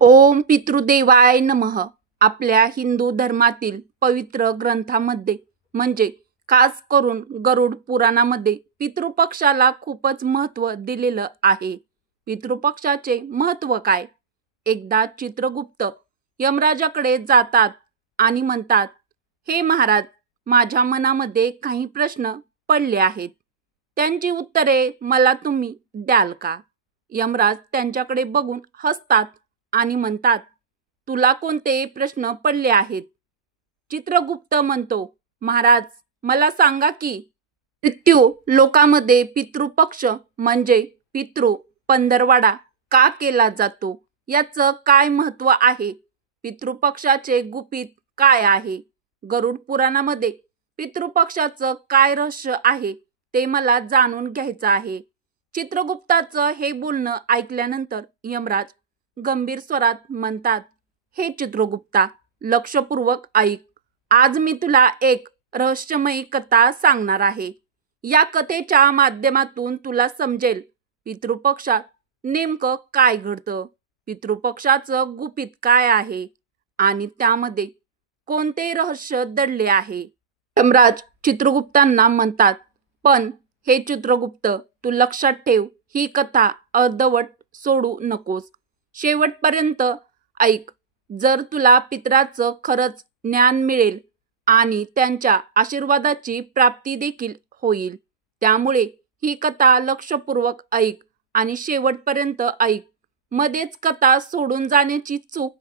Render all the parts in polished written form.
ओम पितृदेवाय नमः. आपल्या हिंदू धर्मातील पवित्र ग्रंथामध्ये म्हणजे खास करून गरुड पुराणामध्ये पितृपक्षाला खूपच महत्त्व दिलेलं आहे. पितृपक्षाचे महत्त्व काय? एकदा चित्रगुप्त यमराजाकडे जातात आणि म्हणतात, हे महाराज, माझ्या मनामध्ये काही प्रश्न पडले आहेत. त्यांची उत्तरे मला तुम्ही द्याल का? यमराज त्यांच्याकडे बघून हसतात आणि म्हणतात, तुला कोणते प्रश्न पडले आहेत? चित्रगुप्त म्हणतो, महाराज, मला सांगा की मृत्यू लोकामध्ये पितृपक्ष म्हणजे पितृ पंधरवडा का केला जातो? याचं काय महत्त्व आहे? पितृपक्षाचे गुपित काय आहे? गरुड पुराणामध्ये पितृपक्षाचं काय रहस्य आहे ते मला जाणून घ्यायचं आहे. चित्रगुप्ताचं हे बोलणं ऐकल्यानंतर यमराज गंभीर स्वरात म्हणतात, हे चित्रगुप्ता, लक्षपूर्वक ऐक. आज मी तुला एक रहस्यमयी कथा सांगणार आहे. या कथेच्या माध्यमातून तुला समजेल पितृपक्षात नेमकं काय घडतं, पितृपक्षाचं गुपित काय आहे आणि त्यामध्ये कोणते रहस्य दडले आहे. यमराज चित्रगुप्तांना म्हणतात, पण हे चित्रगुप्त, तू लक्षात ठेव, ही कथा अर्धवट सोडू नकोस. शेवटपर्यंत ऐक. जर तुला पितराचं खरंच ज्ञान मिळेल आणि त्यांच्या आशीर्वादाची प्राप्ती देखील होईल. त्यामुळे ही कथा लक्षपूर्वक ऐक आणि शेवटपर्यंत ऐक. मध्येच कथा सोडून जाण्याची चूक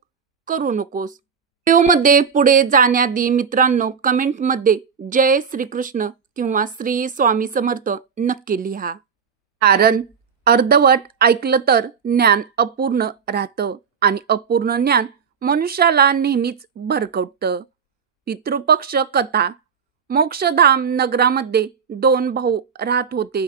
करू नकोस. व्हिडिओमध्ये पुढे जाण्याआधी मित्रांनो, कमेंटमध्ये जय श्रीकृष्ण किंवा श्री स्वामी समर्थ नक्की लिहा. कारण अर्धवट ऐकलं तर ज्ञान अपूर्ण राहतं आणि अपूर्ण ज्ञान मनुष्याला नेहमीच भरकवतं. पितृपक्ष कथा. मोक्षधाम नगरामध्ये 2 भाऊ राहत होते.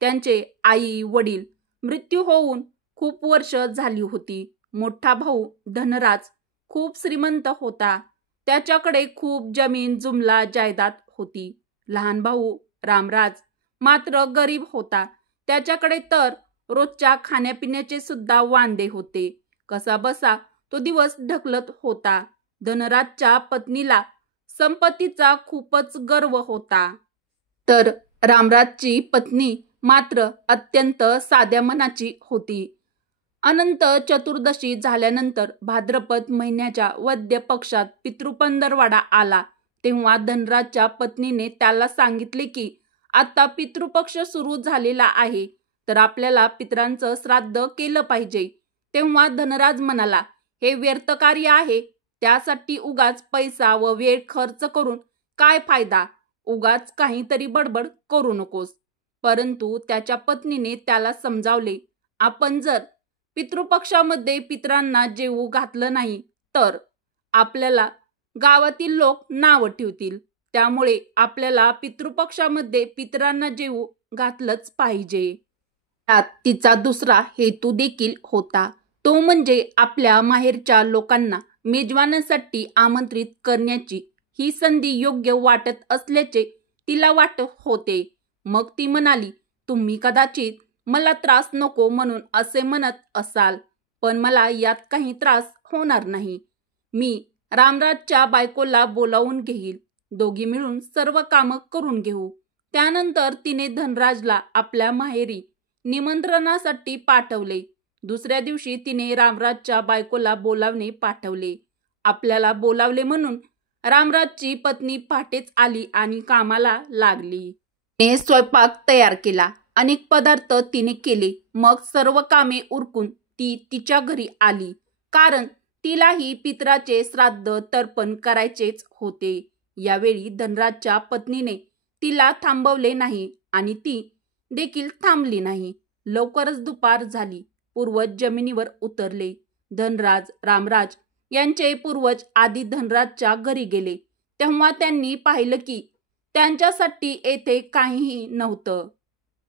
त्यांचे आई वडील मृत्यू होऊन खूप वर्ष झाली होती. मोठा भाऊ धनराज खूप श्रीमंत होता. त्याच्याकडे खूप जमीन जुमला जायदाद होती. लहान भाऊ रामराज मात्र गरीब होता. त्याच्याकडे तर रोजच्या खाण्यापिण्याचे सुद्धा वांदे होते. कसा बसा तो दिवस ढकलत होता. धनराजच्या पत्नीला संपत्तीचा खूपच गर्व होता. तर रामराजची पत्नी मात्र अत्यंत साध्या मनाची होती. अनंत चतुर्दशी झाल्यानंतर भाद्रपद महिन्याच्या वद्य पक्षात पितृपंधरवडा आला. तेव्हा धनराजच्या पत्नीने त्याला सांगितले की आता पितृपक्ष सुरू झालेला आहे, तर आपल्याला पितरांचं श्राद्ध केलं पाहिजे. तेव्हा धनराज म्हणाला, हे व्यर्थ कार्य आहे. त्यासाठी उगाच पैसा व वेळ खर्च करून काय फायदा? उगाच काहीतरी बडबड करू नकोस. परंतु त्याच्या पत्नीने त्याला समजावले, आपण जर पितृपक्षामध्ये पितरांना जेवू घातलं नाही तर आपल्याला गावातील लोक नावं ठेवतील. त्यामुळे आपल्याला पितृपक्षामध्ये पितरांना जेवू घातलंच पाहिजे. त्यात तिचा दुसरा हेतू देखील होता. तो म्हणजे आपल्या माहेरच्या लोकांना मेजवानासाठी आमंत्रित करण्याची ही संधी योग्य वाटत असल्याचे तिला वाटत होते. मग ती म्हणाली, तुम्ही कदाचित मला त्रास नको म्हणून असे म्हणत असाल, पण मला यात काही त्रास होणार नाही. मी रामराजच्या बायकोला बोलावून घेईल. दोघी मिळून सर्व कामं करून घेऊ. त्यानंतर तिने धनराजला आपल्या माहेरी निमंत्रणासाठी पाठवले. दुसऱ्या दिवशी तिने रामराजच्या बायकोला बोलावणे पाठवले. आपल्याला बोलावले म्हणून रामराजची पत्नी पहाटेच आली आणि कामाला लागली. तिने स्वयंपाक तयार केला. अनेक पदार्थ तिने केले. मग सर्व कामे उरकून ती तिच्या घरी आली. कारण तिलाही पितराचे श्राद्ध तर्पण करायचेच होते. यावेळी धनराजच्या पत्नीने तिला थांबवले नाही आणि ती देखील थांबली नाही. लवकरच दुपार झाली. पूर्वज जमिनीवर उतरले. धनराज रामराज यांचे पूर्वज आधी धनराजच्या घरी गेले. तेव्हा त्यांनी पाहिलं की त्यांच्यासाठी येथे काहीही नव्हतं.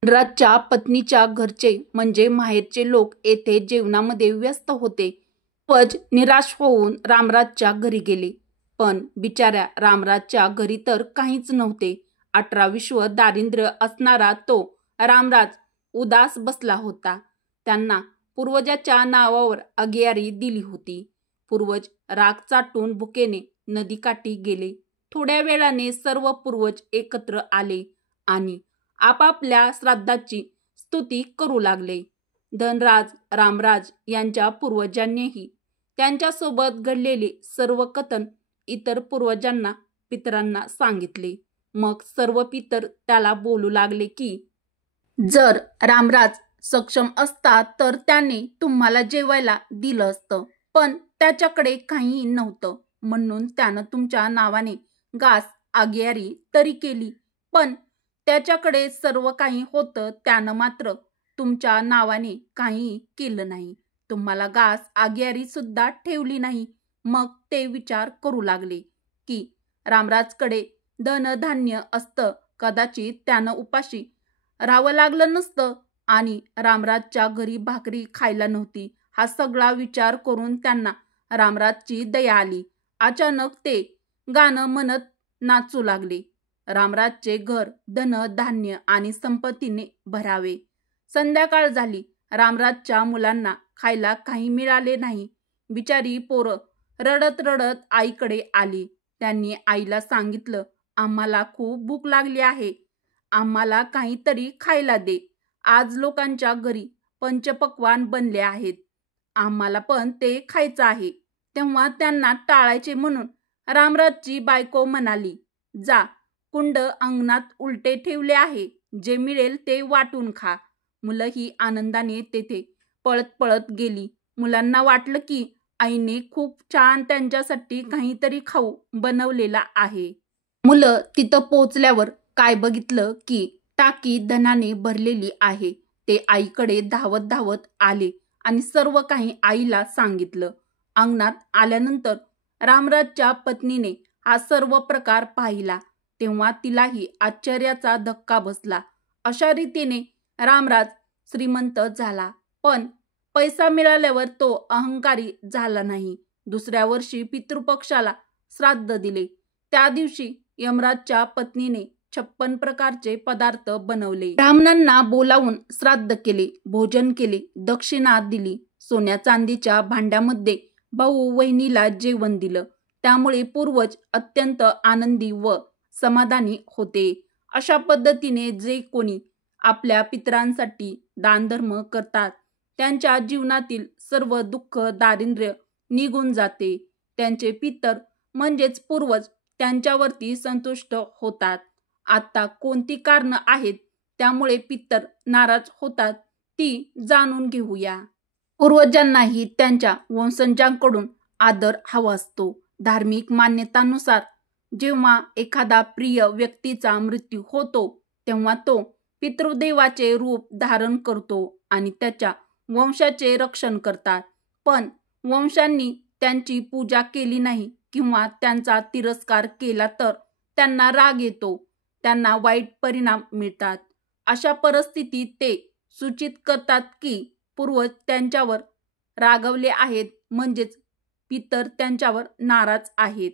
धनराजच्या पत्नीच्या घरचे म्हणजे माहेरचे लोक येथे जेवणामध्ये व्यस्त होते. पूर्वज निराश होऊन रामराजच्या घरी गेले. पण बिचाऱ्या रामराजच्या घरी तर काहीच नव्हते. 18 विश्व दारिद्र्य असणारा तो रामराज उदास बसला होता. त्यांना पूर्वजाच्या नावावर आगेयारी दिली होती. पूर्वज राग चाटून भुकेने नदीकाठी गेले. थोड्या वेळाने सर्व पूर्वज एकत्र आले आणि आपापल्या श्राद्धाची स्तुती करू लागले. धनराज रामराज यांच्या पूर्वजांनीही त्यांच्यासोबत घडलेले सर्व कथन इतर पूर्वजांना पितरांना सांगितले. मग सर्व पितर त्याला बोलू लागले की जर रामराज सक्षम असता तर त्याने तुम्हाला जेवायला दिलं असतं, पण त्याच्याकडे काहीही नव्हतं म्हणून त्यानं तुमच्या नावाने घास आगेयारी तरी केली. पण त्याच्याकडे सर्व काही होतं, त्यानं मात्र तुमच्या नावाने काही केलं नाही. तुम्हाला घास आगेयारी सुद्धा ठेवली नाही. मग ते विचार करू लागले की रामराजकडे धनधान्य असतं, कदाचित त्यानं उपाशी राहावं लागलं नसतं आणि रामराजच्या घरी भाकरी खायला नव्हती. हा सगळा विचार करून त्यांना रामराजची दया आली. अचानक ते गाणं म्हणत नाचू लागले. रामराजचे घर धन धान्य आणि संपत्तीने भरावे. संध्याकाळ झाली. रामराजच्या मुलांना खायला काही मिळाले नाही. बिचारी पोरं रडत रडत आईकडे आली. त्यांनी आईला सांगितलं, आम्हाला खूप भूक लागली आहे, आम्हाला काहीतरी खायला दे. आज लोकांच्या घरी पंचपक्वान्न बनले आहेत, आम्हाला पण ते खायचं आहे. तेव्हा त्यांना टाळायचे म्हणून रामराजची बायको म्हणाली, जा, कुंड अंगणात उलटे ठेवले आहे, जे मिळेल ते वाटून खा. मुलंही आनंदाने तेथे पळत पळत गेली. मुलांना वाटलं की आईने खूप छान त्यांच्यासाठी काहीतरी खाऊ बनवलेला आहे. मुलं तिथं पोचल्यावर काय बघितलं की टाकी धनाने भरलेली आहे. ते आईकडे धावत धावत आले आणि सर्व काही आईला सांगितलं. अंगणात आल्यानंतर रामराजच्या पत्नीने हा सर्व प्रकार पाहिला. तेव्हा तिलाही आश्चर्याचा धक्का बसला. अशा रीतीने रामराज श्रीमंत झाला, पण पैसा मिळाल्यावर तो अहंकारी झाला नाही. दुसऱ्या वर्षी पितृपक्षाला श्राद्ध दिले. त्या दिवशी यमराजच्या पत्नीने 56 प्रकारचे पदार्थ बनवले. ब्राह्मणांना बोलावून श्राद्ध केले, भोजन केले, दक्षिणा दिली. सोन्या चांदीच्या भांड्यामध्ये भाऊ वहिनीला जेवण दिलं. त्यामुळे पूर्वज अत्यंत आनंदी व समाधानी होते. अशा पद्धतीने जे कोणी आपल्या पितरांसाठी दानधर्म करतात त्यांच्या जीवनातील सर्व दुःख दारिद्र्य निघून जाते. त्यांचे पितर म्हणजेच पूर्वज त्यांच्यावरती संतुष्ट होतात. आता कोणती कारणं आहेत त्यामुळे पितर नाराज होतात ती जाणून घेऊया. पूर्वजांनाही त्यांच्या वंशजांकडून आदर हवा असतो. धार्मिक मान्यतांनुसार जेव्हा एखादा प्रिय व्यक्तीचा मृत्यू होतो तेव्हा तो पितृदेवाचे रूप धारण करतो आणि त्याच्या वंशाचे रक्षण करतात. पण वंशांनी त्यांची पूजा केली नाही किंवा त्यांचा तिरस्कार केला तर त्यांना राग येतो, त्यांना वाईट परिणाम मिळतात. अशा परिस्थितीत ते सूचित करतात की पूर्वज त्यांच्यावर रागवले आहेत, म्हणजेच पितर त्यांच्यावर नाराज आहेत.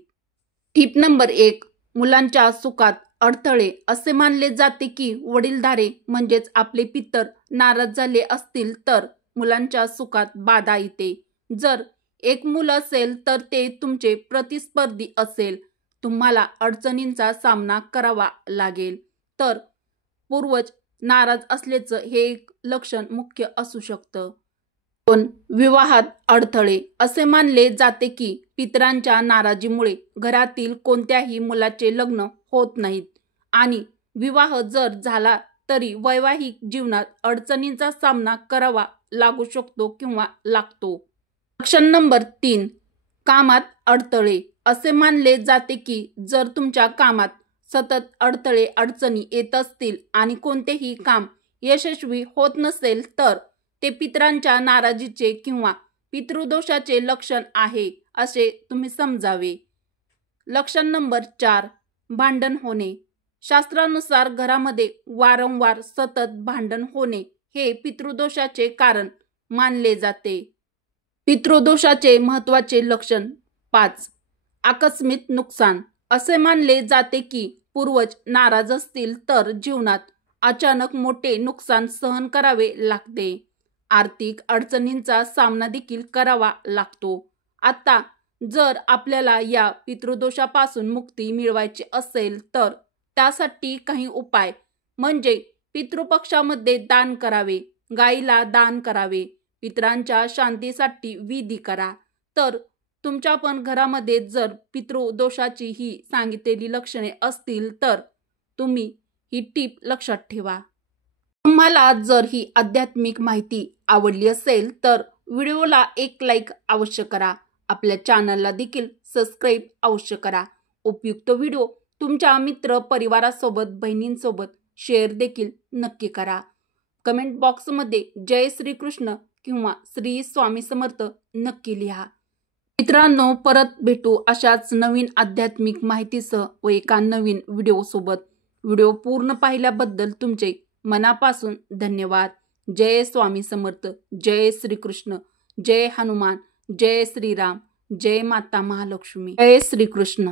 Tip number 1. मुलांच्या सुखात अडथळे. असे मानले जाते की वडीलधारे म्हणजेच आपले पितर नाराज झाले असतील तर मुलांच्या सुखात बाधा येते. जर एक मूल असेल तर ते तुमचे प्रतिस्पर्धी असेल, तुम्हाला अडचणींचा सामना करावा लागेल. तर पूर्वज नाराज असल्याचं हे एक लक्षण मुख्य असू शकतं. 2. विवाहात अडथळे. असे मानले जाते की पितरांच्या नाराजीमुळे घरातील कोणत्याही मुलाचे लग्न होत नाहीत आणि विवाह जर झाला तरी वैवाहिक जीवनात अडचणींचा सामना करावा लागू शकतो किंवा लागतो. लक्षण नंबर 3. कामात अडथळे. असे मानले जाते की जर तुमच्या कामात सतत अडथळे अडचणी येत असतील आणि कोणतेही काम यशस्वी होत नसेल तर ते पितरांच्या नाराजीचे किंवा पितृदोषाचे लक्षण आहे असे तुम्ही समजावे. लक्षण नंबर 4. भांडण होणे. शास्त्रानुसार घरामध्ये वारंवार सतत भांडण होणे हे पितृदोषाचे कारण मानले जाते. पितृदोषाचे महत्त्वाचे लक्षण 5. आकस्मिक नुकसान. असे मानले जाते की पूर्वज नाराज असतील तर जीवनात अचानक मोठे नुकसान सहन करावे लागते. आर्थिक अडचणींचा सामना देखील करावा लागतो. आता जर आपल्याला या पितृदोषापासून मुक्ती मिळवायची असेल तर त्यासाठी काही उपाय म्हणजे पितृपक्षामध्ये दान करावे, गाईला दान करावे, पितरांच्या शांतीसाठी विधी करा. तर तुमच्या पण घरामध्ये जर पितृदोषाची ही सांगितलेली लक्षणे असतील तर तुम्ही ही टीप लक्षात ठेवा. तुम्हाला जर ही आध्यात्मिक माहिती आवडली असेल तर व्हिडिओला एक लाईक अवश्य करा. आपल्या चॅनलला देखील सबस्क्राईब अवश्य करा. उपयुक्त व्हिडिओ तुमच्या मित्र परिवारासोबत बहिणींसोबत शेअर देखील नक्की करा. कमेंट बॉक्समध्ये जय श्रीकृष्ण किंवा श्री स्वामी समर्थ नक्की लिहा. मित्रांनो, परत भेटू अशाच नवीन आध्यात्मिक माहितीसह व एका नवीन व्हिडिओसोबत. व्हिडिओ पूर्ण पाहिल्याबद्दल तुमचे मनापासून धन्यवाद. जय स्वामी समर्थ, जय श्रीकृष्ण, जय हनुमान, जय श्रीराम, जय माता महालक्ष्मी, जय श्रीकृष्ण.